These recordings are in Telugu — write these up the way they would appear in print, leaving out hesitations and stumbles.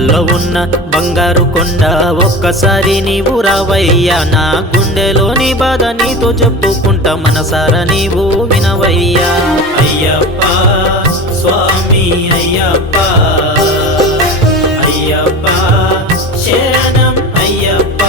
కొండల్లో ఉన్న బంగారు కొండ ఒక్కసారి నీవు రావయ్యా, నా గుండెలోని బాధ నీతో చెప్పుకుంటా మనసారా నీవు వినవయ్యా. అయ్యప్ప స్వామి అయ్యప్ప, అయ్యప్ప శరణం అయ్యప్ప.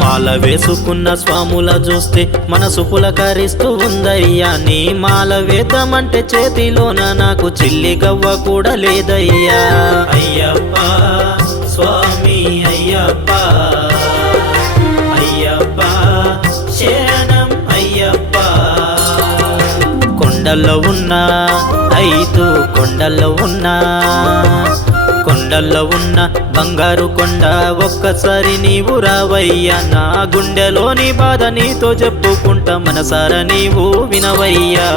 మాల వేసుకున్న స్వాముల చూస్తే మనసు పులకరిస్తూ ఉందయ్యా, నీ మాల వేద్దామంటే చేతిలోన నాకు చిల్లి గవ్వ కూడా లేదయ్యా. అయ్యప్ప స్వామి అయ్యప్ప, అయ్యప్ప శరణం అయ్యప్ప. కొండల్లో ఉన్నా ఐదు కొండల్లో ఉన్నా, కొండల్లో ఉన్న బంగారు కొండ ఒక్కసారి నీవు రావయ్యా, నా గుండెలోని బాధ నీతో చెప్పుకుంటా మనసారా నీవు వినవయ్యా.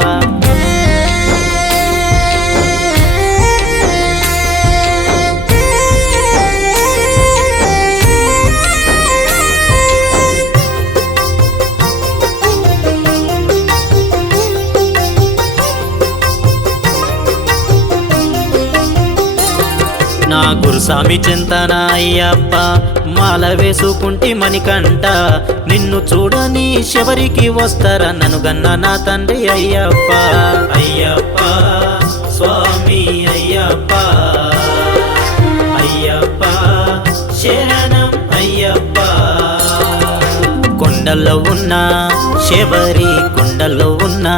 నా గురుసామి చింతన అయ్యప్ప, మాల వేసుకుంటి మణికంట, నిన్ను చూడని శబరికి వస్తారా నన్ను గన్న నా తండ్రి అయ్యప్ప. అయ్యప్ప స్వామి అయ్యప్ప, అయ్యప్ప శరణం అయ్యప్ప. కొండల్లో ఉన్నా శబరి కొండల్లో ఉన్నా,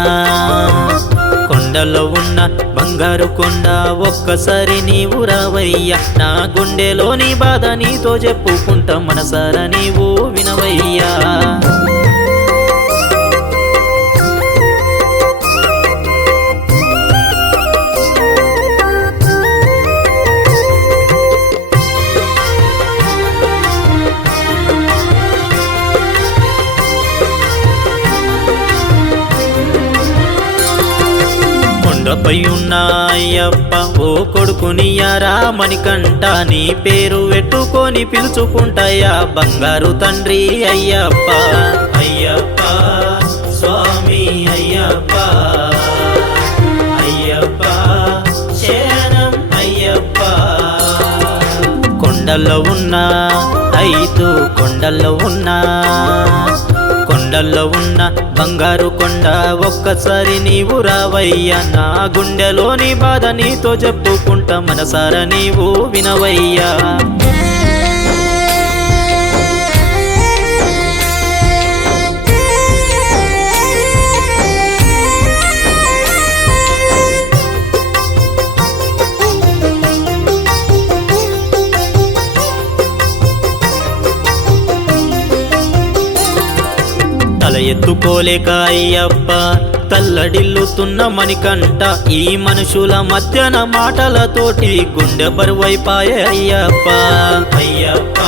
కొండల్లో ఉన్న బంగారు కొండ ఒక్కసారి నీవు రావయ్యా, నా గుండెలోని బాధ నీతో చెప్పుకుంటా మనసారా నీవు వినవయ్యా. కొండపై ఉన్న అయ్యప్ప ఓ కొడుకునియారా మణికంట, నీ పేరు పెట్టుకొని పిలుచుకుంటాయా బంగారు తండ్రి అయ్యప్ప. అయ్యప్ప స్వామి అయ్యప్ప, అయ్యప్ప శరణం అయ్యప్ప. కొండల్లో ఉన్నా ఐదు కొండల్లో ఉన్నా, కొండల్లో ఉన్న బంగారు కొండ ఒక్కసారి నీవు రావయ్యా, నా గుండెలోని బాధ నీతో చెప్పుకుంటా మనసారా నీవు వినవయ్యా. తల ఎత్తుకోలేక అయ్యప్ప తల్లడిల్లుతున్న మణికంట, ఈ మనుషుల మధ్యన మాటలతోటి గుండె బరువైపాయే అయ్యప్ప. అయ్యప్ప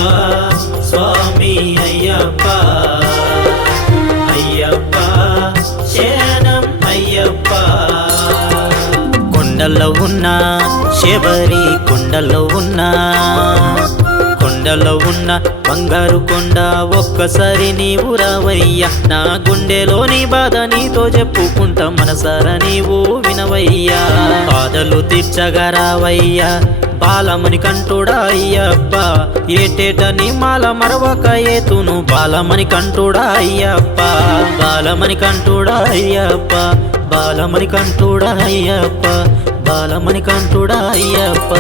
స్వామి అయ్యప్ప, అయ్యప్ప శరణం అయ్యప్ప. కొండల్లో ఉన్నా శబరి కొండల్లో ఉన్నా, కొండల్లో ఉన్న బంగారు కొండ ఒక్కసారి నీవు రావయ్యా, నా గుండెలోని బాధ నీతో చెప్పుకుంటా మనసారా నీవు వినవయ్యా. బాధలు తీర్చగా రావయ్యా బాలమణి కంటుడా అయ్యప్ప, ఏటేట నీ మాల మరవక ఏతును బాలమణి కంటుడా అయ్యప్ప. బాలమణి కంటుడా అయ్యప్ప, బాలమణి కంటుడా అయ్యప్ప, బాలమణి కంటుడా అయ్యప్ప.